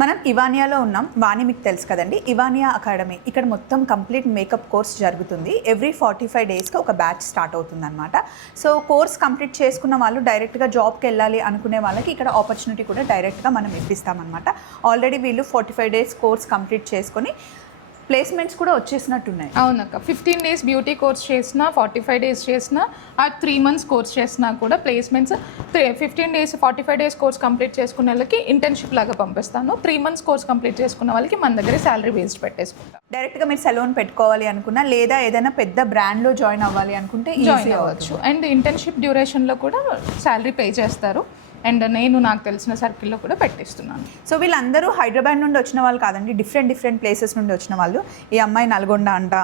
మనం ఇవానియాలో ఉన్నాం. వాణి మీకు తెలుసు కదండి, ఇవానియా అకాడమీ. ఇక్కడ మొత్తం కంప్లీట్ మేకప్ కోర్స్ జరుగుతుంది. ఎవ్రీ 45 డేస్కి ఒక బ్యాచ్ స్టార్ట్ అవుతుంది అనమాట. సో కోర్స్ కంప్లీట్ చేసుకున్న వాళ్ళు డైరెక్ట్గా జాబ్కి వెళ్ళాలి అనుకునే వాళ్ళకి ఇక్కడ ఆపర్చునిటీ కూడా డైరెక్ట్గా మనం ఇప్పిస్తామన్నమాట. ఆల్రెడీ వీళ్ళు 45 డేస్ కోర్స్ కంప్లీట్ చేసుకొని ప్లేస్మెంట్స్ కూడా వచ్చేసినట్టున్నాయి. అవునక్క, 15 డేస్ బ్యూటీ కోర్స్ చేసినా, 45 డేస్ చేసినా, ఆ 3 మంత్స్ కోర్స్ చేసినా కూడా placements 15 days 45 days course complete చేసుకున్న వాళ్ళకి ఇంటర్న్షిప్ లాగా పంపిస్తాను. 3 మంత్స్ కోర్స్ కంప్లీట్ చేసుకున్న వాళ్ళకి మన దగ్గర శాలరీ బేస్డ్ పెట్టేసుకుంటాం. డైరెక్ట్గా మీరు సెలూన్ పెట్టుకోవాలి అనుకున్నా, లేదా ఏదైనా పెద్ద బ్రాండ్లో జాయిన్ అవ్వాలి అనుకుంటే జాయిన్ అవ్వచ్చు. అండ్ ఇంటర్న్షిప్ డ్యూరేషన్లో కూడా శాలరీ పే చేస్తారు. అండ్ నేను నాకు తెలిసిన సర్కిల్లో కూడా పెట్టిస్తున్నాను. సో వీళ్ళందరూ హైదరాబాద్ నుండి వచ్చిన వాళ్ళు కాదండి, డిఫరెంట్ ప్లేసెస్ నుండి వచ్చిన వాళ్ళు. ఈ అమ్మాయి నల్గొండ అంట,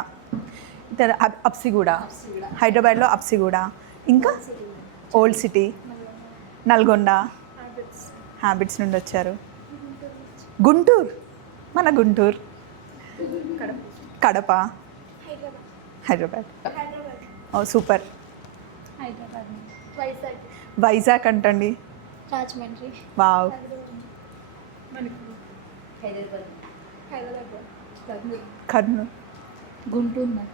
అప్సిగూడ, హైదరాబాద్లో అప్సిగూడ, ఇంకా ఓల్డ్ సిటీ, నల్గొండ, హ్యాబిట్స్ నుండి వచ్చారు. గుంటూరు, మన గుంటూరు, కడప, హైదరాబాద్. ఓ సూపర్. వైజాగ్ అంటండి, రాజమండ్రి, వావ్, కర్నూలు, గుంటూరు.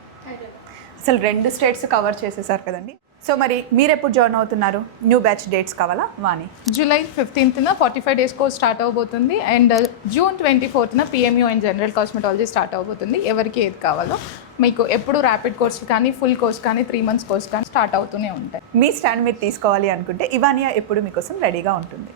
అసలు 2 స్టేట్స్ కవర్ చేసేసారు కదండి. సో మరి మీరు ఎప్పుడు జాయిన్ అవుతున్నారు? న్యూ బ్యాచ్ డేట్స్ కావాలా? Vani July 15th 45 days course start అవబోతుంది. And June 24th PMU and general cosmetology start అవబోతుంది. ఎవరికి ఏది కావాలో మీకు ఎప్పుడు ర్యాపిడ్ కోర్స్ కానీ, ఫుల్ కోర్స్ కానీ, 3 మంత్స్ కోర్స్ కానీ స్టార్ట్ అవుతూనే ఉంటాయి. మీ స్టాండ్ మీరు తీసుకోవాలి అనుకుంటే ఇవానియా ఎప్పుడు మీకోసం రెడీగా ఉంటుంది.